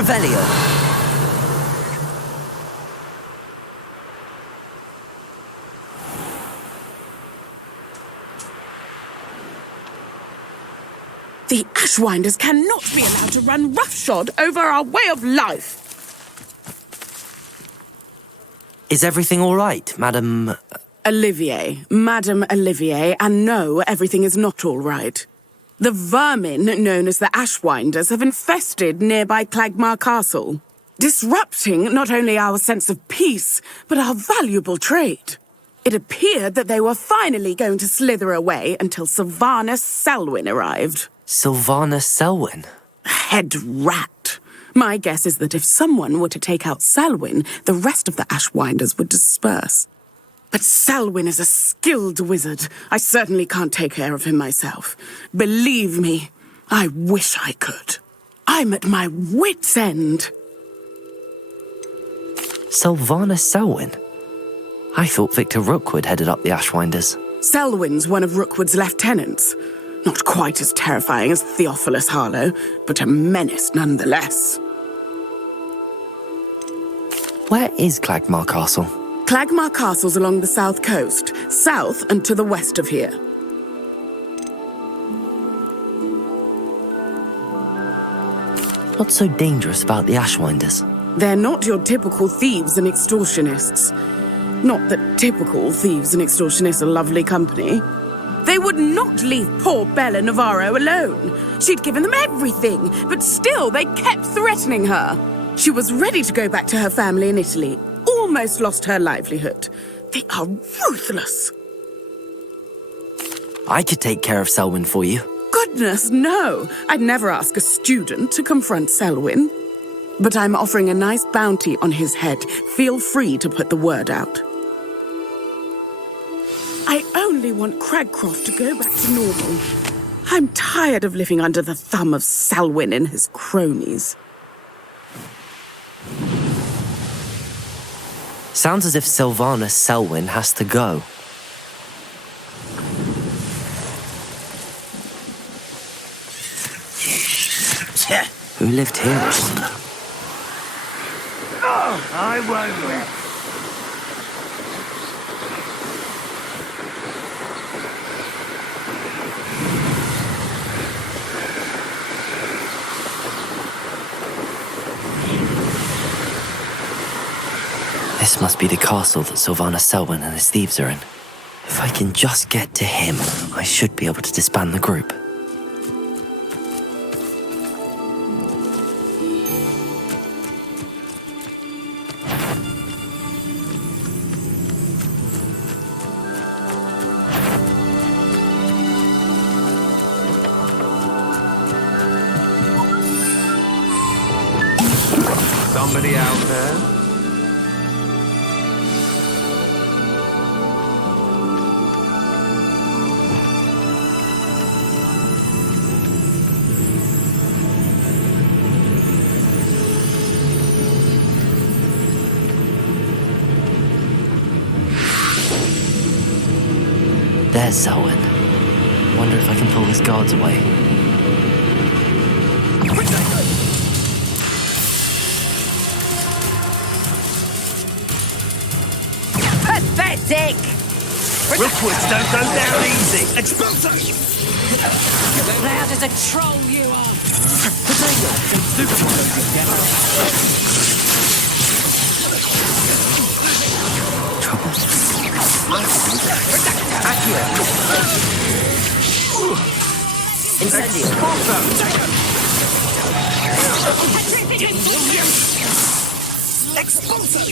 Revelio. The Ashwinders cannot be allowed to run roughshod over our way of life. Is everything all right, Madam... Olivier, Madame Olivier, and no, everything is not all right. The vermin known as the Ashwinders have infested nearby Clagmar Castle, disrupting not only our sense of peace, but our valuable trade. It appeared that they were finally going to slither away until Sylvanus Selwyn arrived. Sylvanus Selwyn? Head rat. My guess is that if someone were to take out Selwyn, the rest of the Ashwinders would disperse. But Selwyn is a skilled wizard. I certainly can't take care of him myself. Believe me, I wish I could. I'm at my wit's end. Sylvanus Selwyn? I thought Victor Rookwood headed up the Ashwinders. Selwyn's one of Rookwood's lieutenants. Not quite as terrifying as Theophilus Harlow, but a menace nonetheless. Where is Clagmar Castle? Clagmar Castle's along the south coast, south and to the west of here. What's so dangerous about the Ashwinders? They're not your typical thieves and extortionists. Not that typical thieves and extortionists are lovely company. They would not leave poor Bella Navarro alone. She'd given them everything, but still they kept threatening her. She was ready to go back to her family in Italy, almost lost her livelihood. They are ruthless. I could take care of Selwyn for you. Goodness, no. I'd never ask a student to confront Selwyn. But I'm offering a nice bounty on his head. Feel free to put the word out. I only want Cragcroft to go back to normal. I'm tired of living under the thumb of Selwyn and his cronies. Sounds as if Sylvanus Selwyn has to go. Who lived here? I won't. This must be the castle that Sylvanus Selwyn and his thieves are in. If I can just get to him, I should be able to disband the group. Somebody out there? There's Selwyn. Wonder if I can pull his guards away. Pathetic! Rookwoods don't go down easy. Expulso! Loud as a troll you are! Trouble. Incendio! Expulso!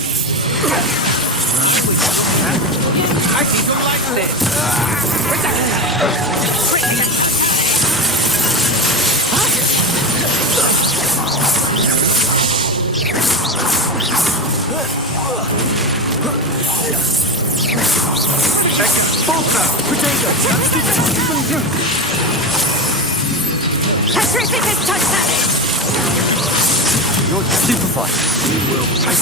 I think you'll like this. Patricia has touched that! You're stupefied. You will pay.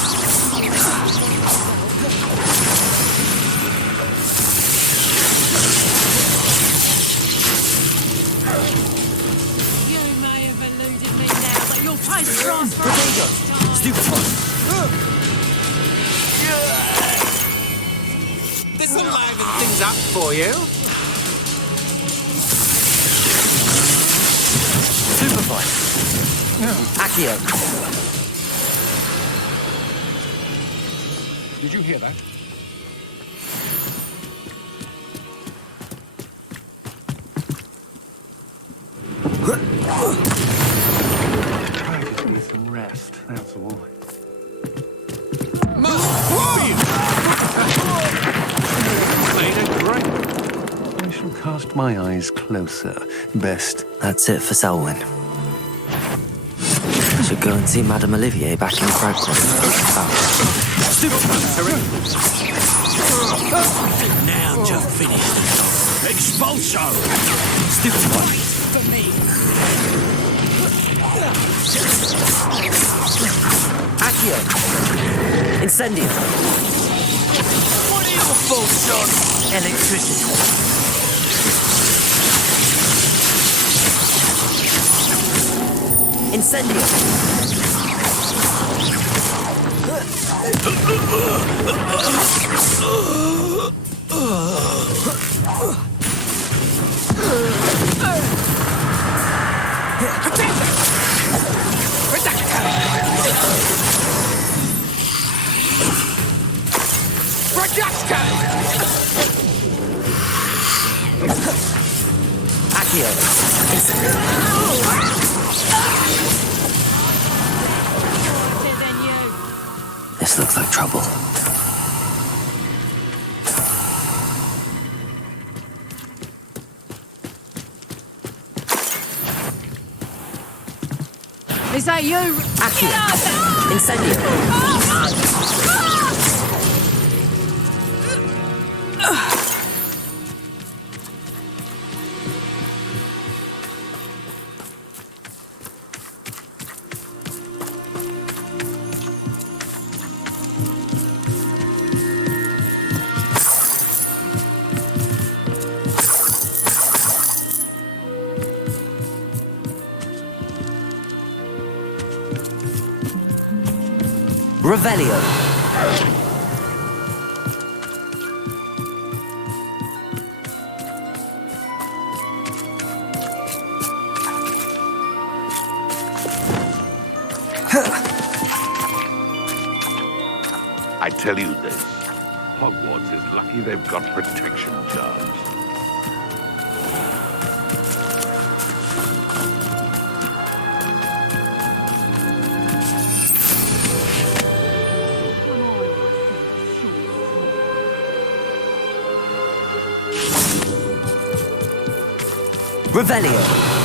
You may have eluded me now, but you'll pay the price for it. This'll liven things up for you. Supervise. Accio. Did you hear that? I just need some rest, that's all. Made it great. I shall cast my eyes closer. Best. That's it for Selwyn. I should go and see Madame Olivier back in Cragcroft. Now just finished. Expulso! Stupid one. For me. Accio. Incendio. What are your faults, John? Electricity. Incendio. Accio. Than you. This looks like trouble. Is that you? Accio. Incendio. Revelio. I tell you this, Hogwarts is lucky they've got protection charms. Revelio.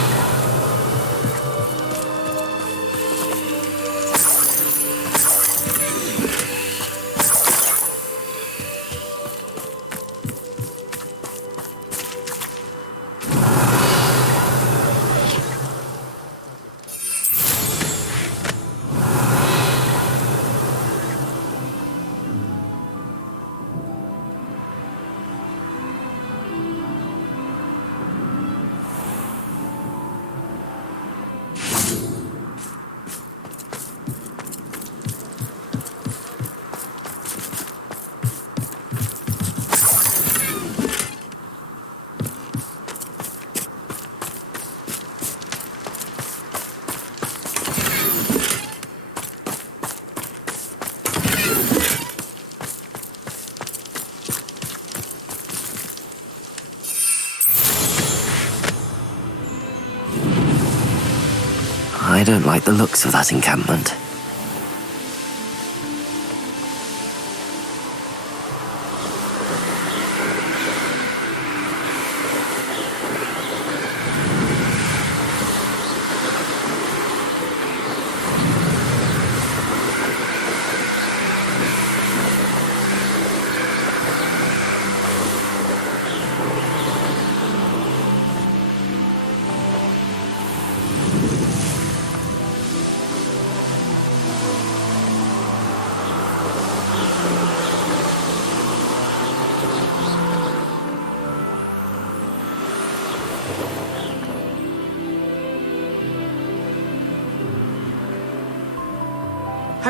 I don't like the looks of that encampment.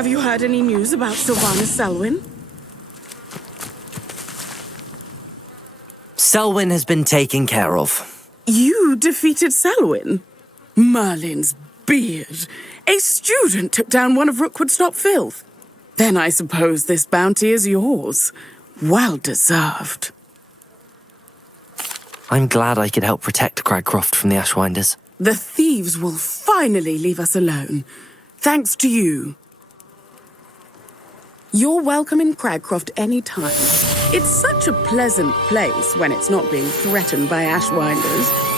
Have you heard any news about Sylvana Selwyn? Selwyn has been taken care of. You defeated Selwyn? Merlin's beard. A student took down one of Rookwood's top filth. Then I suppose this bounty is yours. Well deserved. I'm glad I could help protect Cragcroft from the Ashwinders. The thieves will finally leave us alone. Thanks to you. You're welcome in Cragcroft any time. It's such a pleasant place when it's not being threatened by Ashwinders.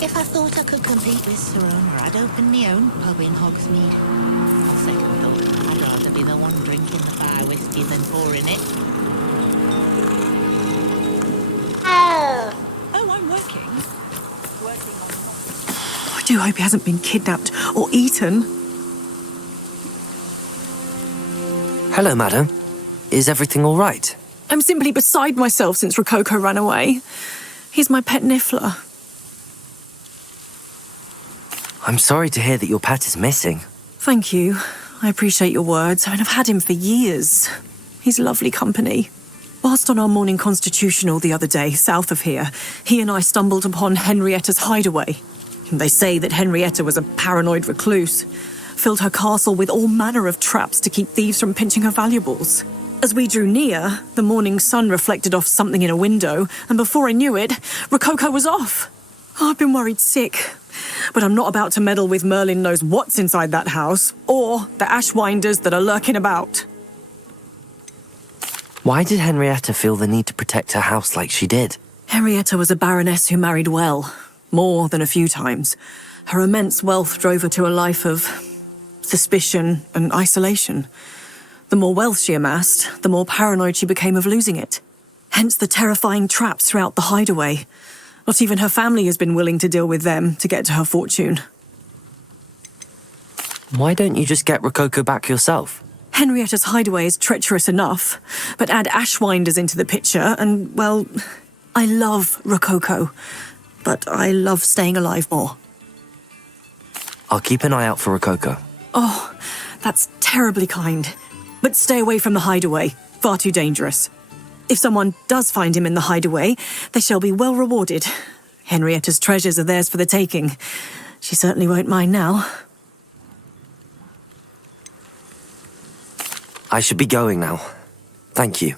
If I thought I could compete with Sir Omer, I'd open my own pub in Hogsmeade. On second thought, I'd rather be the one drinking the fire whiskey than pouring it. Oh, I'm working. Working on... I do hope he hasn't been kidnapped or eaten. Hello, madam. Is everything all right? I'm simply beside myself since Rococo ran away. He's my pet Nifler. I'm sorry to hear that your pet is missing. Thank you. I appreciate your words. I mean, I've had him for years. He's lovely company. Whilst on our morning constitutional the other day, south of here, he and I stumbled upon Henrietta's hideaway. They say that Henrietta was a paranoid recluse, filled her castle with all manner of traps to keep thieves from pinching her valuables. As we drew near, the morning sun reflected off something in a window, and before I knew it, Rococo was off. Oh, I've been worried sick. But I'm not about to meddle with Merlin knows what's inside that house, or the Ashwinders that are lurking about. Why did Henrietta feel the need to protect her house like she did? Henrietta was a baroness who married well, more than a few times. Her immense wealth drove her to a life of suspicion and isolation. The more wealth she amassed, the more paranoid she became of losing it. Hence the terrifying traps throughout the hideaway. Not even her family has been willing to deal with them to get to her fortune. Why don't you just get Rococo back yourself? Henrietta's hideaway is treacherous enough, but add Ashwinders into the picture and, well, I love Rococo, but I love staying alive more. I'll keep an eye out for Rococo. Oh, that's terribly kind. But stay away from the hideaway. Far too dangerous. If someone does find him in the hideaway, they shall be well rewarded. Henrietta's treasures are theirs for the taking. She certainly won't mind now. I should be going now. Thank you.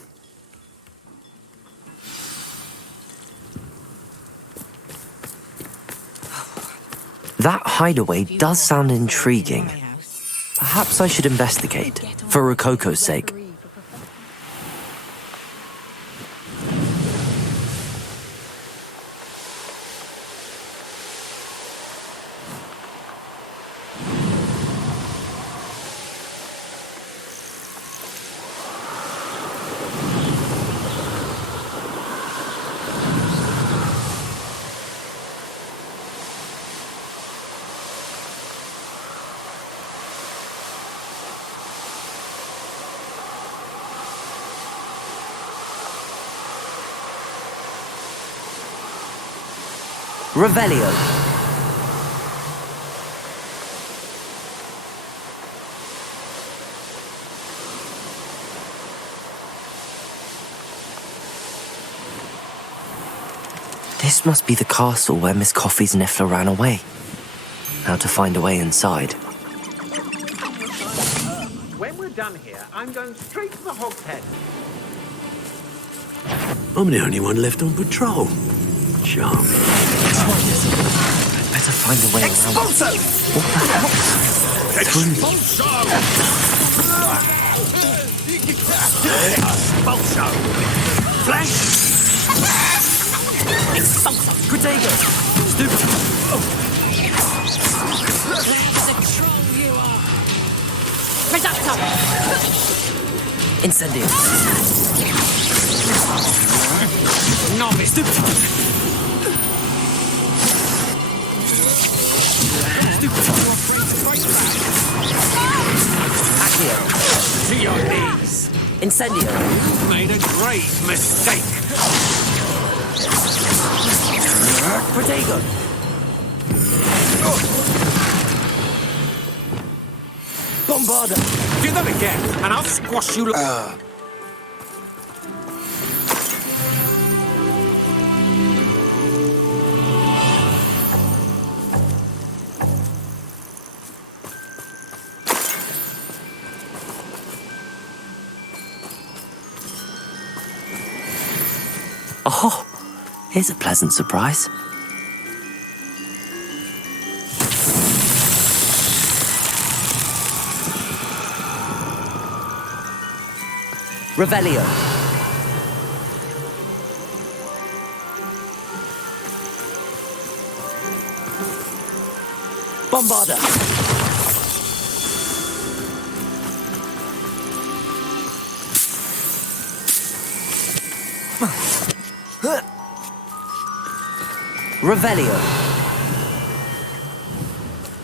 That hideaway does sound intriguing. Perhaps I should investigate, for Rococo's sake. Revelio. This must be the castle where Miss Coffey's Nifler ran away. how to find a way inside. When we're done here, I'm going straight to the Hog's Head. I'm the only one left on patrol. Charming. Better find a way around. Expulso! Expulso! Expulso! Flash! Expulso! Protego! Stupid! Reductor! Incendio! Novice! Accio! To your knees! Incendio! Made a great mistake! Protego! Bombarda! Do that again, and I'll squash you. Oh, here's a pleasant surprise. Revelio. Bombarda. Revelio.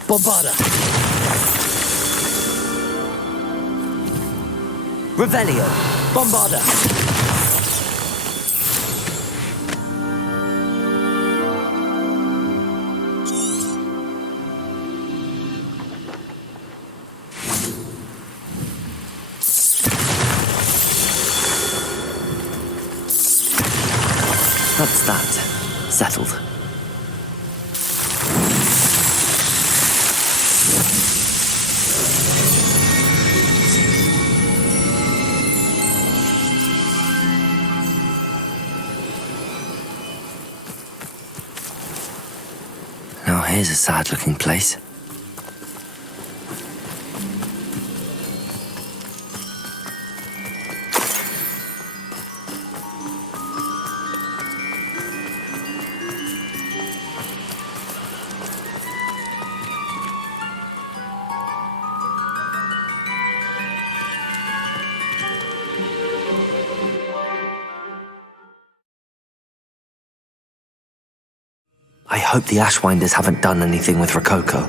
Bombarda. Revelio. Bombarda. That's that. Settled. Now here's a sad-looking place. I hope the Ashwinders haven't done anything with Rococo.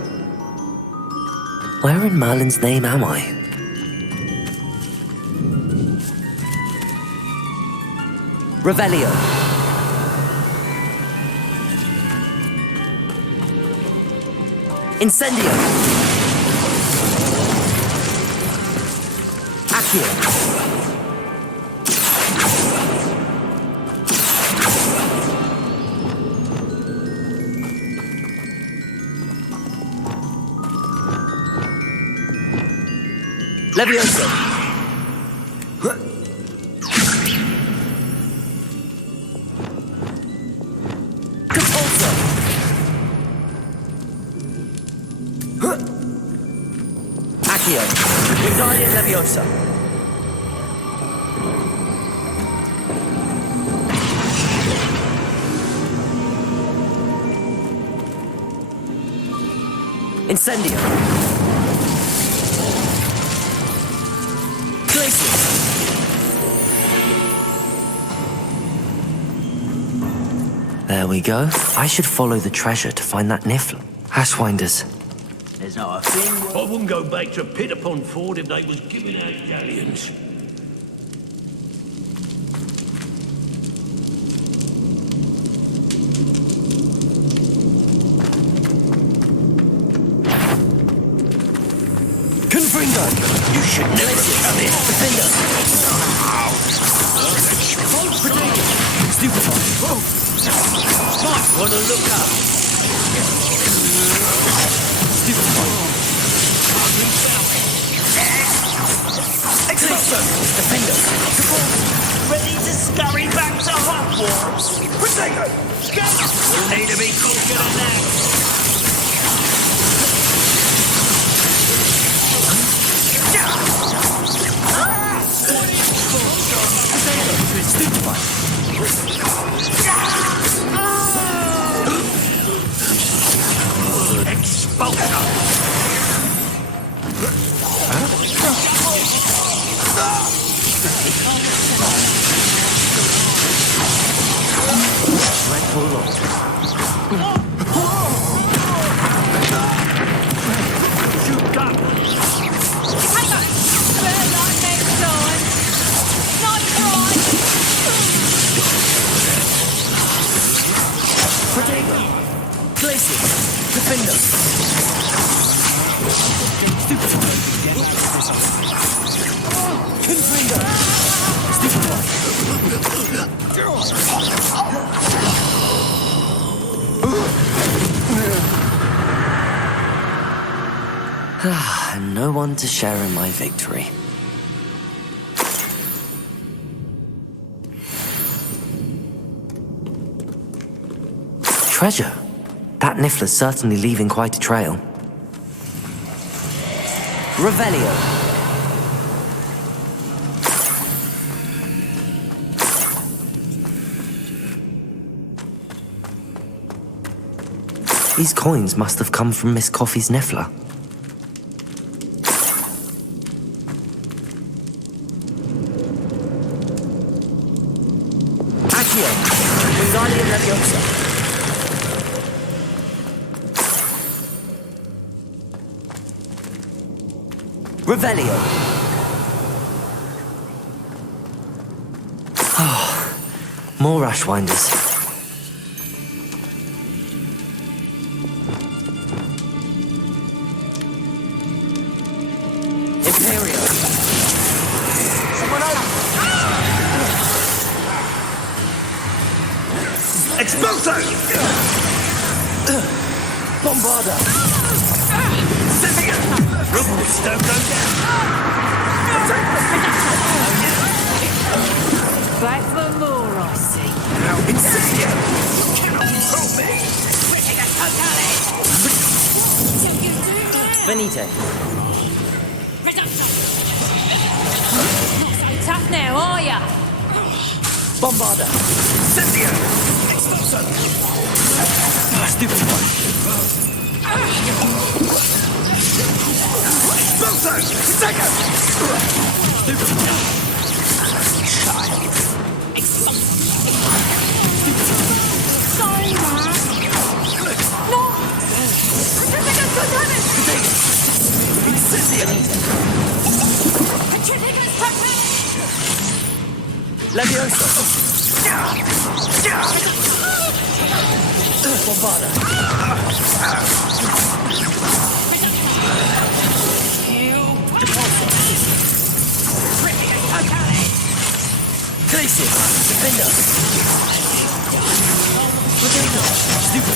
Where in Merlin's name am I? Revelio. Incendio. Accio. Levioso. Compulso. Accio. Guardian Leviosa. Incendio. There we go. I should follow the treasure to find that Nifler. Ashwinders. There's not a thing. I wouldn't go back to Pit upon Ford if they was giving out galleons. Confringo! You should never have come in. Stupid Might want to look up. Going back to Hogwarts. Rococo, go! You need to be quicker than that. And no one to share in my victory. Treasure. That Nifler's certainly leaving quite a trail. Revelio. These coins must have come from Miss Coffee's Nifler. Revelio. Oh, more Rushwinders. Imperial. Expulso! Bombarda. Rococo, don't go down. Back for more, I see. Incendio! You cannot control me! Venite. Not so tough now, are ya? Bombarda. Incendio! Expulso! Stupid one. Expulso! Rococo! Stupid one. Sorry, man. No! Levioso. Bombarda. Glacier. Defender. Stupid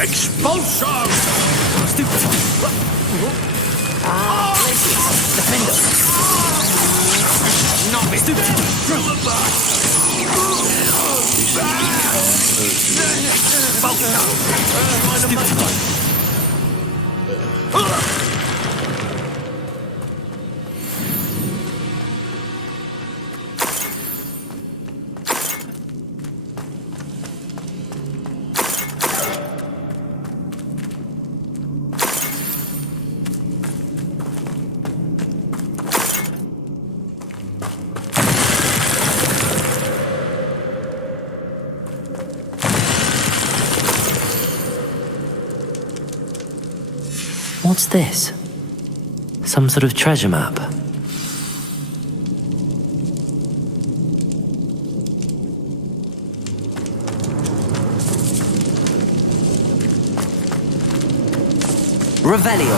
Expulso! Stupid Defender. Not me. Stupid What's this? Some sort of treasure map? Revelio.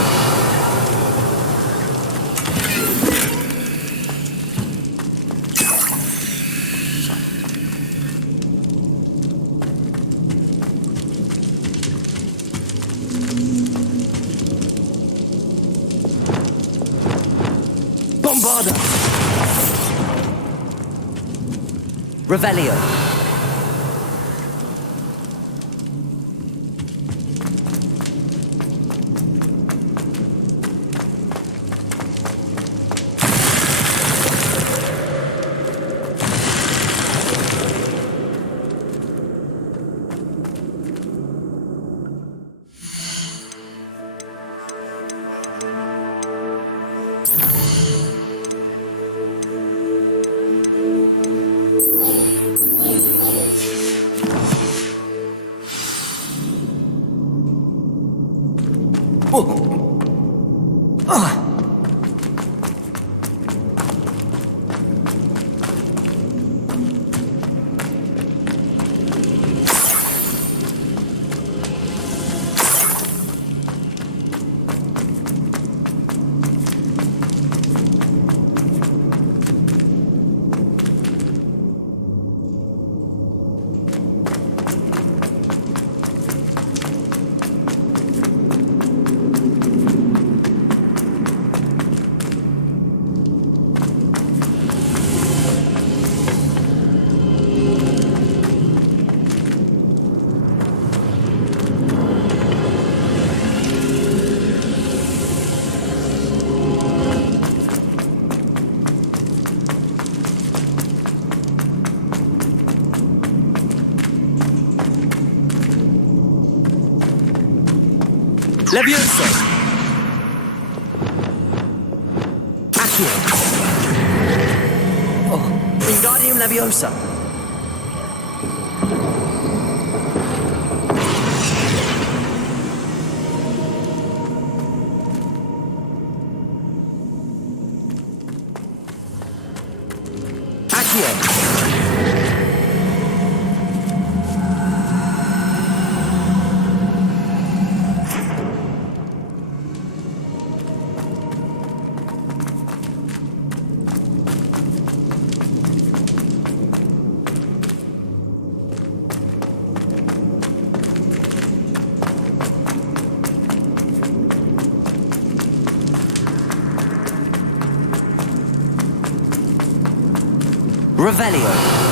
Bombarda. Revelio. Levioso! Accio! Oh, Wingardium Leviosa! Accio! Revelio.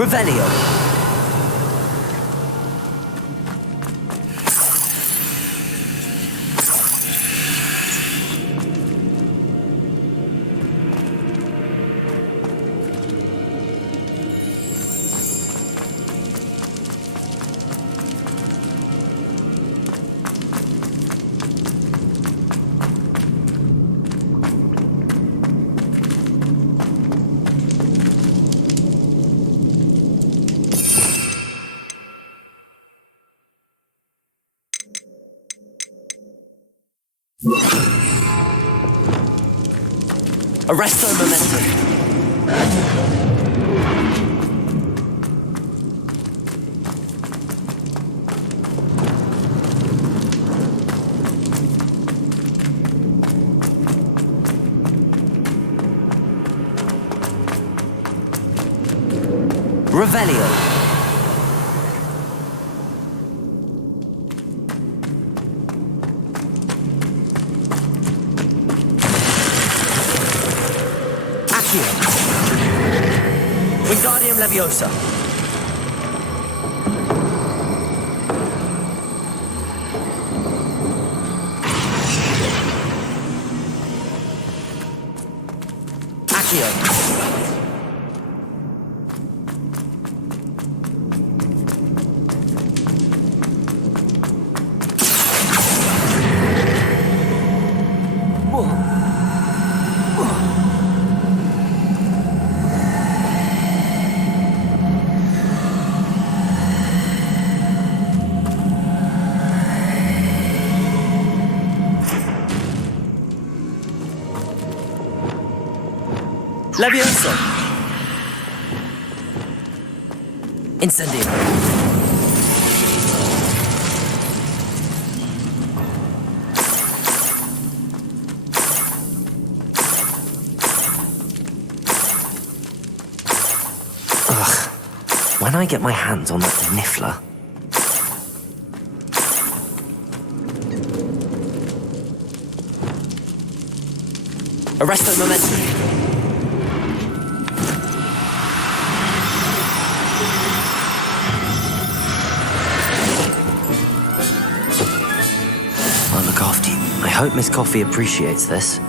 Revelio. Arresto momentum. Revelio. Wingardium Leviosa. Accio! Levioso! Incendio! Ugh. When I get my hands on that Nifler... Arresto momentum! I'll look after you. I hope Miss Coffee appreciates this.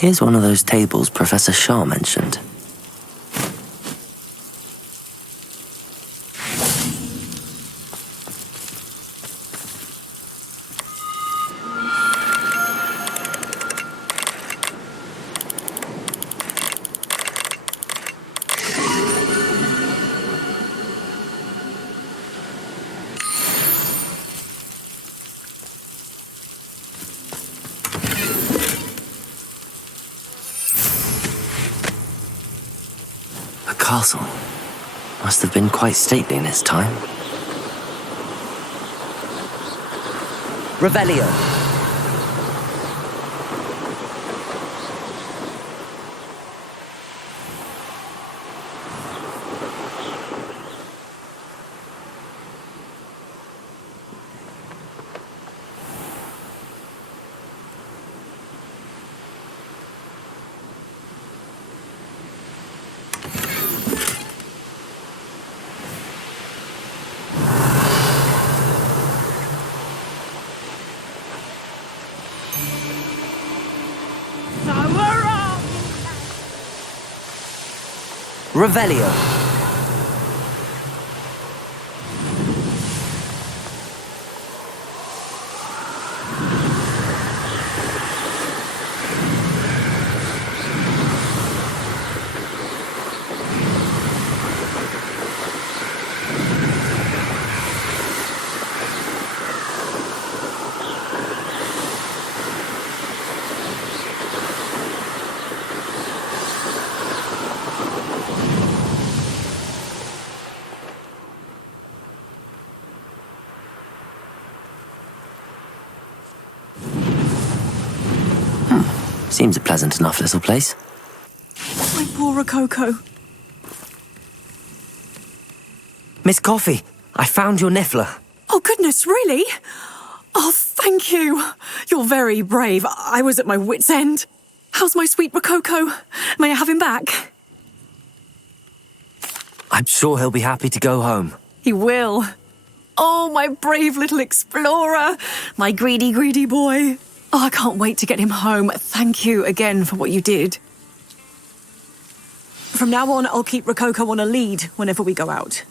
Here's one of those tables Professor Shah mentioned. Castle must have been quite stately in its time. Revelio! Revelio. Seems a pleasant enough little place. My poor Rococo. Miss Coffee, I found your Nifler. Oh, goodness, really? Oh, thank you. You're very brave. I was at my wit's end. How's my sweet Rococo? May I have him back? I'm sure he'll be happy to go home. He will. Oh, my brave little explorer. My greedy, greedy boy. Oh, I can't wait to get him home. Thank you again for what you did. From now on, I'll keep Rococo on a lead whenever we go out.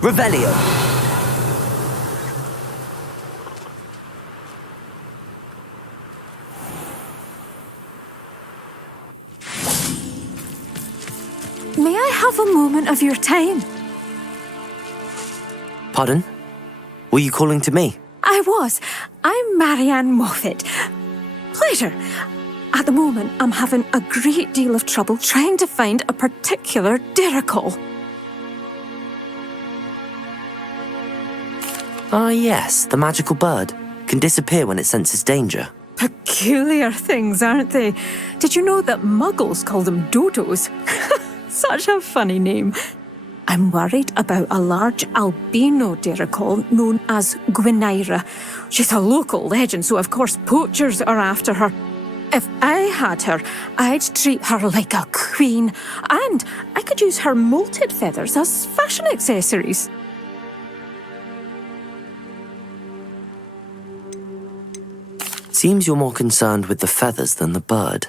Revelio! May I have a moment of your time? Pardon? Were you calling to me? I was. I'm Marianne Moffat. Pleasure. At the moment, I'm having a great deal of trouble trying to find a particular derrickle. Ah, yes, the magical bird. Can disappear when it senses danger. Peculiar things, aren't they? Did you know that muggles call them dodos? Such a funny name. I'm worried about a large albino derrickle known as Gwynaira. She's a local legend, so of course poachers are after her. If I had her, I'd treat her like a queen, and I could use her molted feathers as fashion accessories. Seems you're more concerned with the feathers than the bird.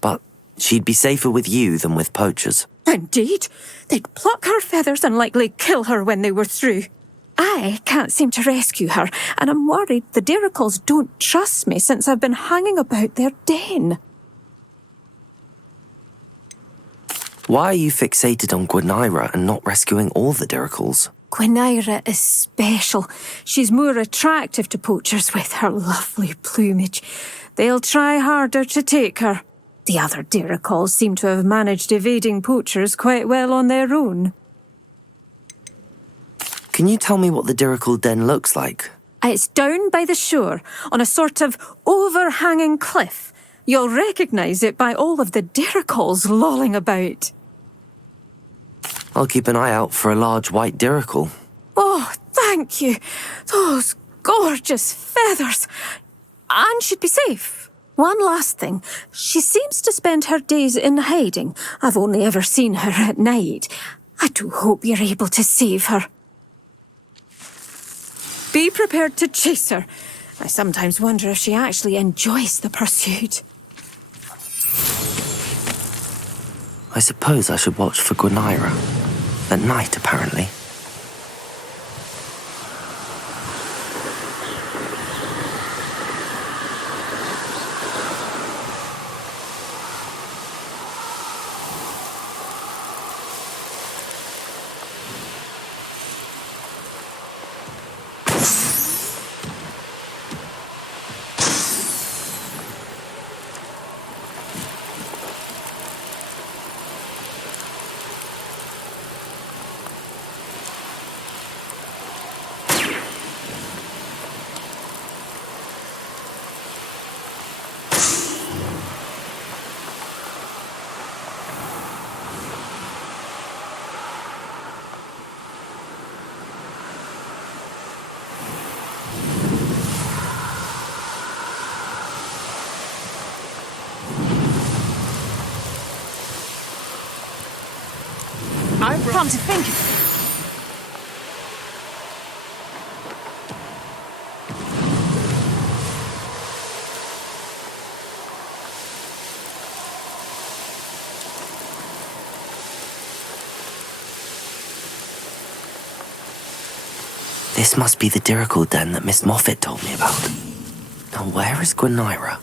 But she'd be safer with you than with poachers. Indeed. They'd pluck her feathers and likely kill her when they were through. I can't seem to rescue her, and I'm worried the derricles don't trust me since I've been hanging about their den. Why are you fixated on Gwynaira and not rescuing all the derricles? Gwynaira is special. She's more attractive to poachers with her lovely plumage. They'll try harder to take her. The other derricles seem to have managed evading poachers quite well on their own. Can you tell me what the derrickle den looks like? It's down by the shore, on a sort of overhanging cliff. You'll recognise it by all of the derricles lolling about. I'll keep an eye out for a large white derrickle. Oh, thank you. Those gorgeous feathers. And she'd be safe. One last thing. She seems to spend her days in hiding. I've only ever seen her at night. I do hope you're able to save her. Be prepared to chase her. I sometimes wonder if she actually enjoys the pursuit. I suppose I should watch for Gwynaira. At night, apparently. Come to think of it. This must be the derrickle den that Miss Moffat told me about. Now where is Gwenira?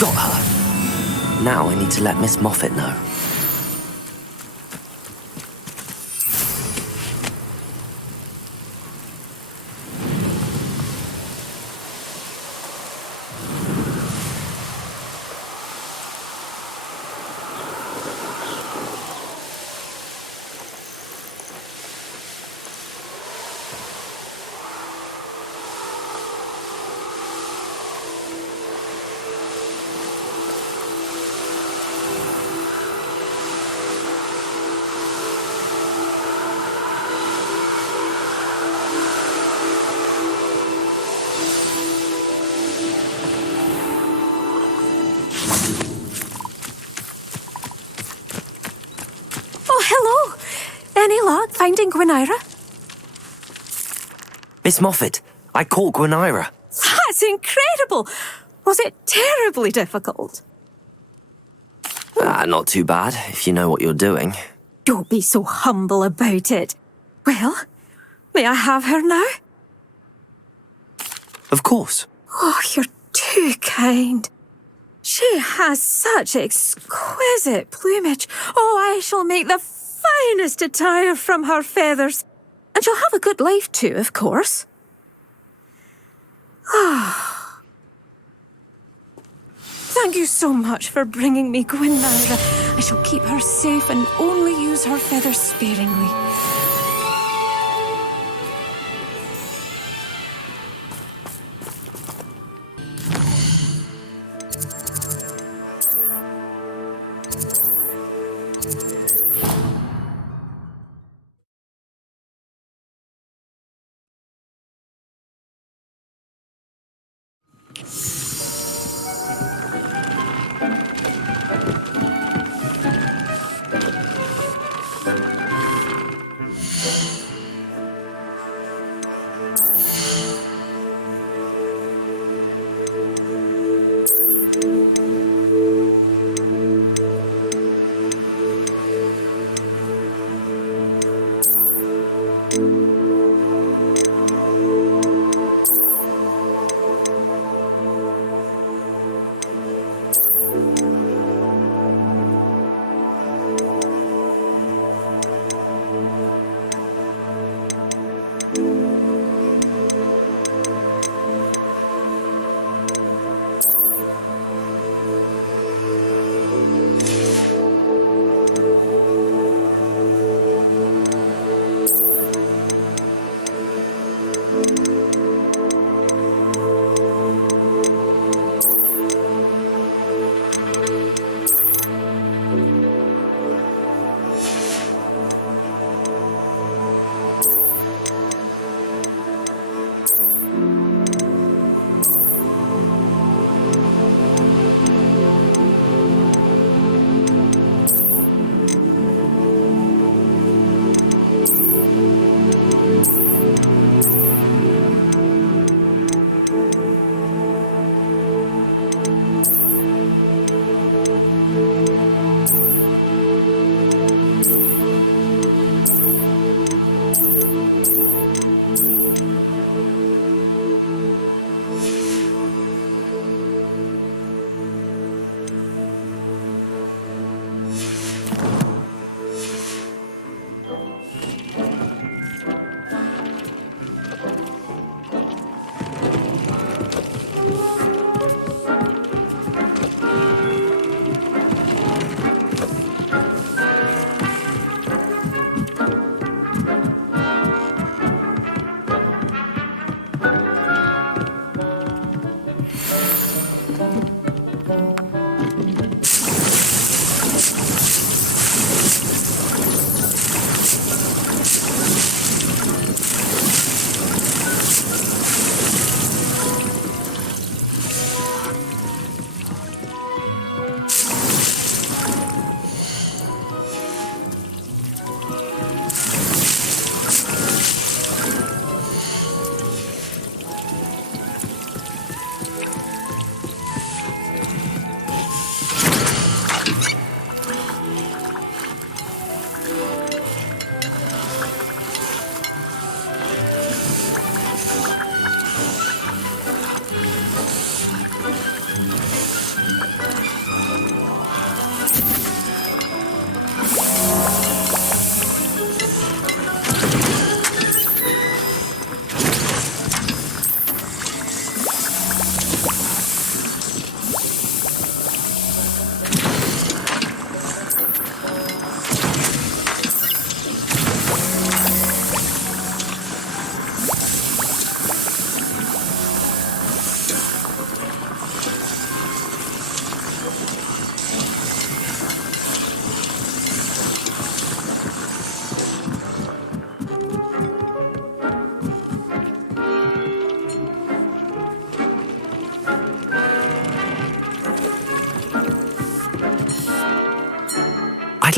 Got her. Now I need to let Miss Moffat know. Hello! Any luck finding Gwenira? Miss Moffat, I caught Gwenira. That's incredible! Was it terribly difficult? Not too bad, if you know what you're doing. Don't be so humble about it. Well, may I have her now? Of course. Oh, you're too kind. She has such exquisite plumage. Oh, I shall make the finest attire from her feathers. And she'll have a good life too, of course. Ah. Thank you so much for bringing me Gwenira. I shall keep her safe and only use her feathers sparingly.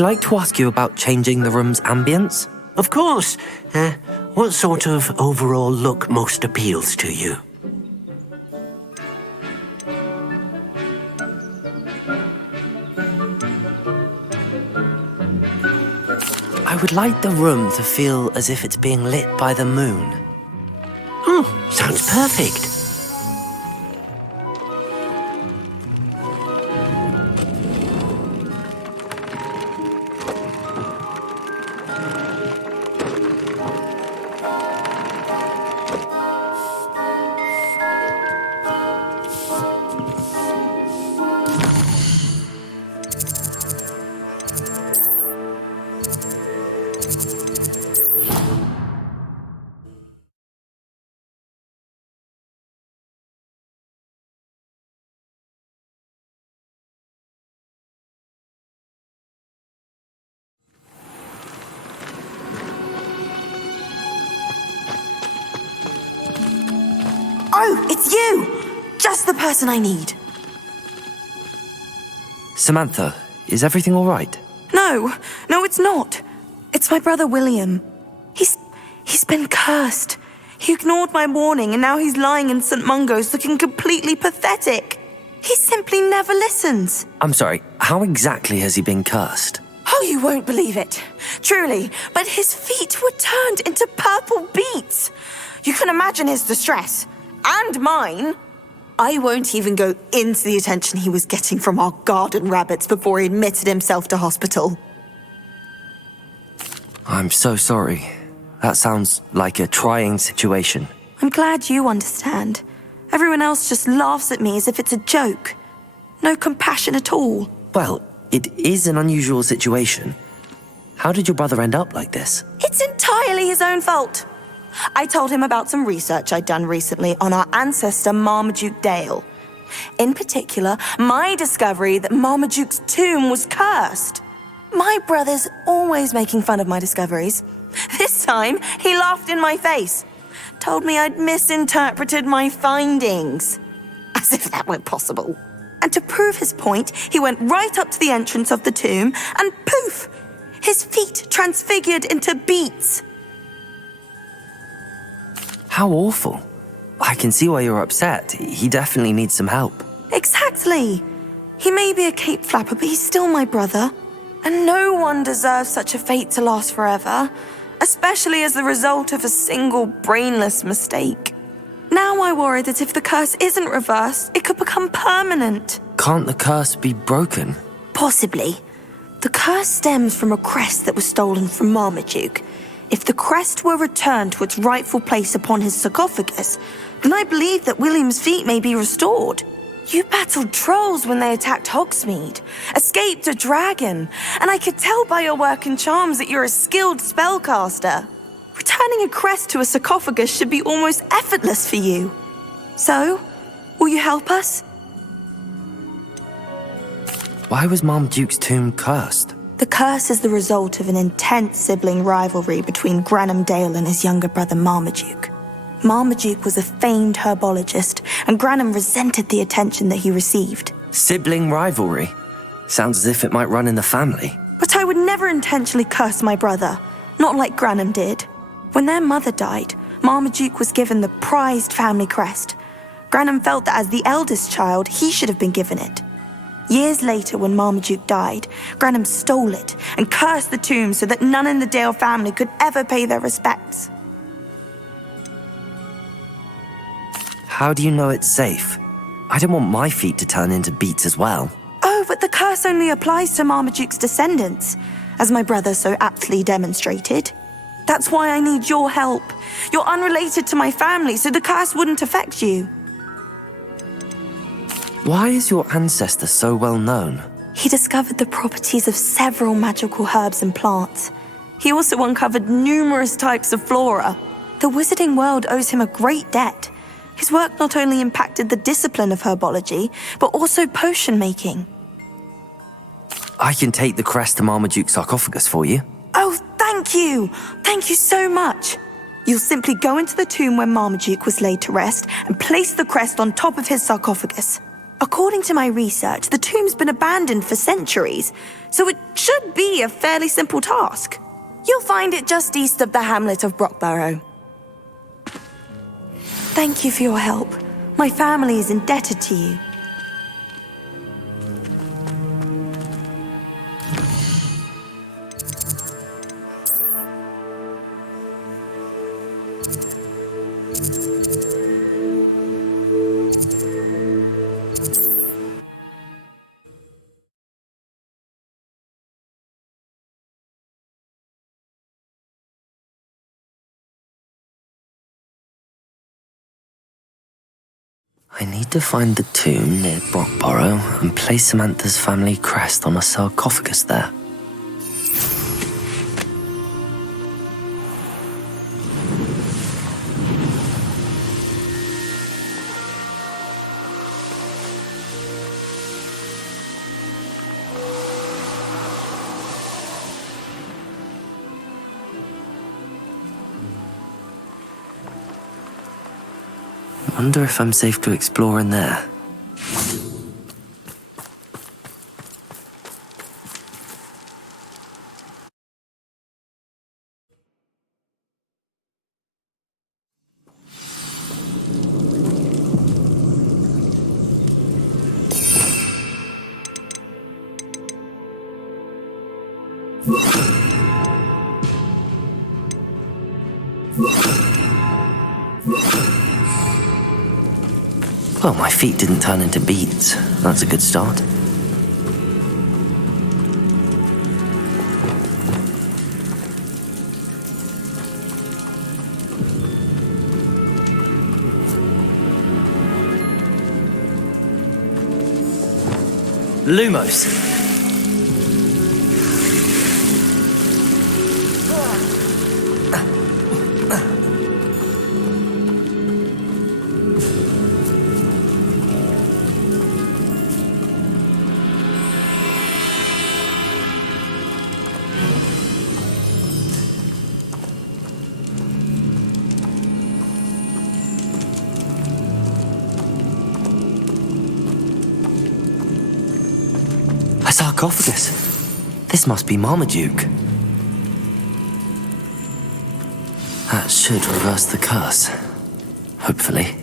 like to ask you about changing the room's ambience. Of course. What sort of overall look most appeals to you? I would like the room to feel as if it's being lit by the moon. Oh, sounds perfect. Oh, it's you! Just the person I need. Samantha, is everything all right? No, it's not. It's my brother William. He's been cursed. He ignored my warning and now he's lying in St. Mungo's looking completely pathetic. He simply never listens. I'm sorry, how exactly has he been cursed? Oh, you won't believe it. Truly, but his feet were turned into purple beets. You can imagine his distress. And mine. I won't even go into the attention he was getting from our garden rabbits before he admitted himself to hospital. I'm so sorry. That sounds like a trying situation. I'm glad you understand. Everyone else just laughs at me as if it's a joke. No compassion at all. Well, it is an unusual situation. How did your brother end up like this? It's entirely his own fault. I told him about some research I'd done recently on our ancestor Marmaduke Dale. In particular, my discovery that Marmaduke's tomb was cursed. My brother's always making fun of my discoveries. This time, he laughed in my face. Told me I'd misinterpreted my findings. As if that were possible. And to prove his point, he went right up to the entrance of the tomb and poof! His feet transfigured into beets. How awful. I can see why you're upset. He definitely needs some help. Exactly. He may be a cape flapper, but he's still my brother. And no one deserves such a fate to last forever, especially as the result of a single brainless mistake. Now I worry that if the curse isn't reversed, it could become permanent. Can't the curse be broken? Possibly. The curse stems from a crest that was stolen from Marmaduke. If the crest were returned to its rightful place upon his sarcophagus, then I believe that William's feet may be restored. You battled trolls when they attacked Hogsmeade, escaped a dragon, and I could tell by your work and charms that you're a skilled spellcaster. Returning a crest to a sarcophagus should be almost effortless for you. So, will you help us? Why was Marmaduke's tomb cursed? The curse is the result of an intense sibling rivalry between Granham Dale and his younger brother Marmaduke. Marmaduke was a famed herbologist, and Granham resented the attention that he received. Sibling rivalry? Sounds as if it might run in the family. But I would never intentionally curse my brother, not like Granham did. When their mother died, Marmaduke was given the prized family crest. Granham felt that as the eldest child, he should have been given it. Years later, when Marmaduke died, Granham stole it and cursed the tomb so that none in the Dale family could ever pay their respects. How do you know it's safe? I don't want my feet to turn into beets as well. Oh, but the curse only applies to Marmaduke's descendants, as my brother so aptly demonstrated. That's why I need your help. You're unrelated to my family, so the curse wouldn't affect you. Why is your ancestor so well known? He discovered the properties of several magical herbs and plants. He also uncovered numerous types of flora. The wizarding world owes him a great debt. His work not only impacted the discipline of herbology, but also potion making. I can take the crest to Marmaduke's sarcophagus for you. Oh, thank you! Thank you so much! You'll simply go into the tomb where Marmaduke was laid to rest and place the crest on top of his sarcophagus. According to my research, the tomb's been abandoned for centuries, so it should be a fairly simple task. You'll find it just east of the hamlet of Brockborough. Thank you for your help. My family is indebted to you. I need to find the tomb near Brockborough and place Samantha's family crest on a sarcophagus there. Wonder if I'm safe to explore in there. Well, my feet didn't turn into beads. That's a good start. Lumos. A sarcophagus. This must be Marmaduke. That should reverse the curse. Hopefully.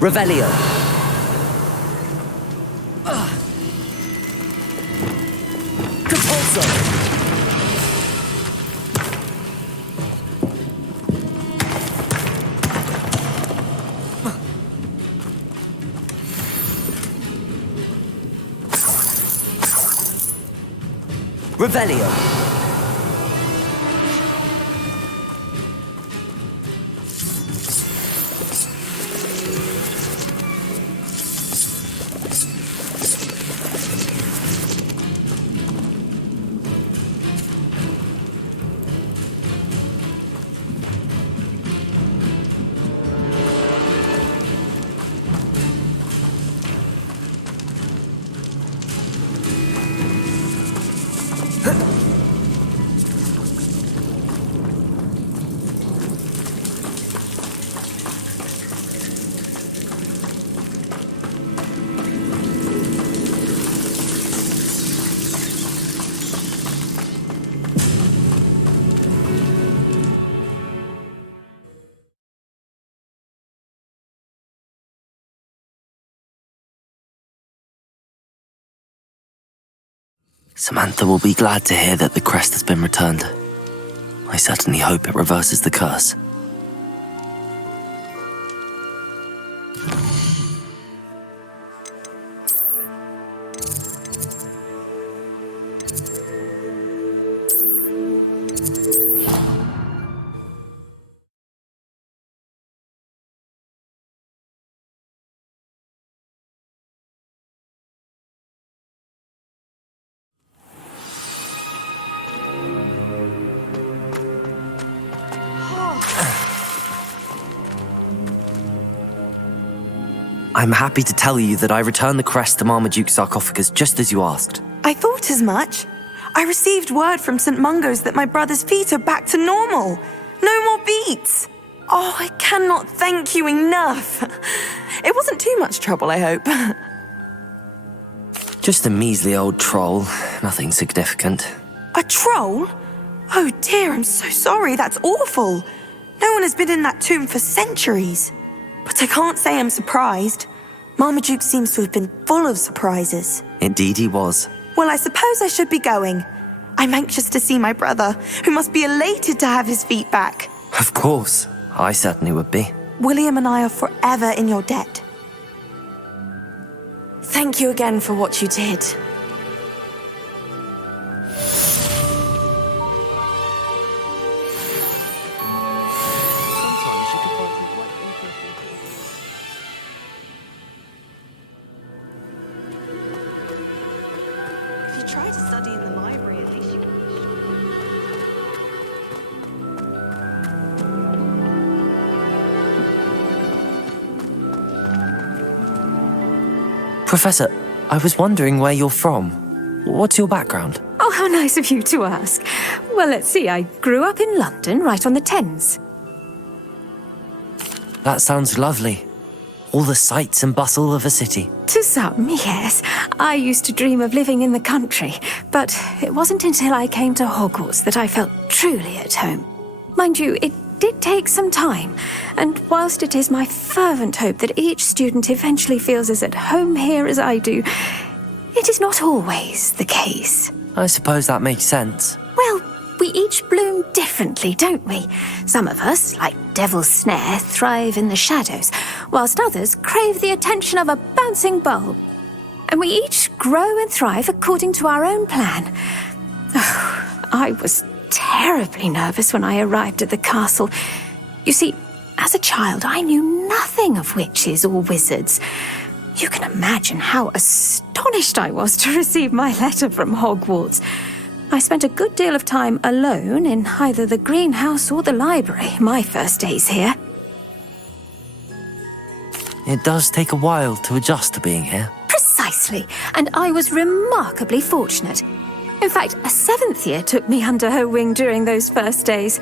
Revelio. Compulso. Revelio. Samantha will be glad to hear that the crest has been returned. I certainly hope it reverses the curse. I'm happy to tell you that I returned the crest to Marmaduke's sarcophagus just as you asked. I thought as much. I received word from St. Mungo's that my brother's feet are back to normal. No more beats. Oh, I cannot thank you enough. It wasn't too much trouble, I hope. Just a measly old troll. Nothing significant. A troll? Oh dear, I'm so sorry. That's awful. No one has been in that tomb for centuries. But I can't say I'm surprised. Marmaduke seems to have been full of surprises. Indeed he was. Well, I suppose I should be going. I'm anxious to see my brother, who must be elated to have his feet back. Of course. I certainly would be. William and I are forever in your debt. Thank you again for what you did. If you try to study in the library, at least you can... Professor, I was wondering where you're from. What's your background? Oh, how nice of you to ask. Well, let's see. I grew up in London, right on the Thames. That sounds lovely. All the sights and bustle of a city. To some, yes. I used to dream of living in the country, but it wasn't until I came to Hogwarts that I felt truly at home. Mind you, it did take some time, and whilst it is my fervent hope that each student eventually feels as at home here as I do, it is not always the case. I suppose that makes sense. Well, we each bloom differently, don't we? Some of us, like Devil's Snare, thrive in the shadows, whilst others crave the attention of a bouncing bulb. And we each grow and thrive according to our own plan. Oh, I was terribly nervous when I arrived at the castle. You see, as a child, I knew nothing of witches or wizards. You can imagine how astonished I was to receive my letter from Hogwarts. I spent a good deal of time alone in either the greenhouse or the library my first days here. It does take a while to adjust to being here. Precisely, and I was remarkably fortunate. In fact, a 7th year took me under her wing during those first days.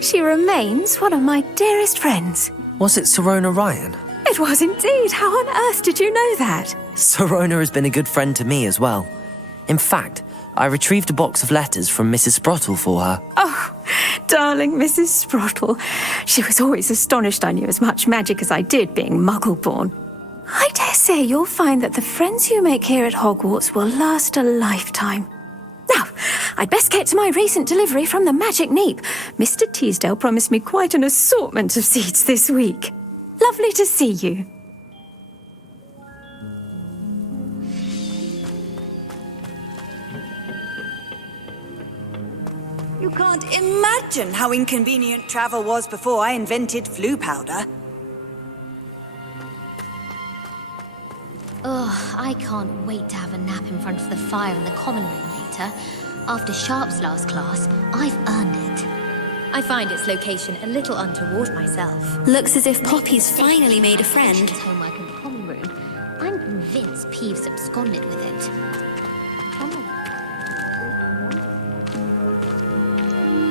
She remains one of my dearest friends. Was it Sirona Ryan? It was indeed. How on earth did you know that? Sirona has been a good friend to me as well. In fact, I retrieved a box of letters from Mrs. Sprottle for her. Oh, darling Mrs. Sprottle. She was always astonished I knew as much magic as I did, being Muggle-born. I dare say you'll find that the friends you make here at Hogwarts will last a lifetime. Now, I'd best get to my recent delivery from the Magic Neep. Mr. Teasdale promised me quite an assortment of seeds this week. Lovely to see you. You can't imagine how inconvenient travel was before I invented flu powder. Ugh, I can't wait to have a nap in front of the fire in the common room later. After Sharp's last class, I've earned it. I find its location a little untoward myself. Looks as if Poppy's finally made a friend. Homework in the common room. I'm convinced Peeves absconded with it.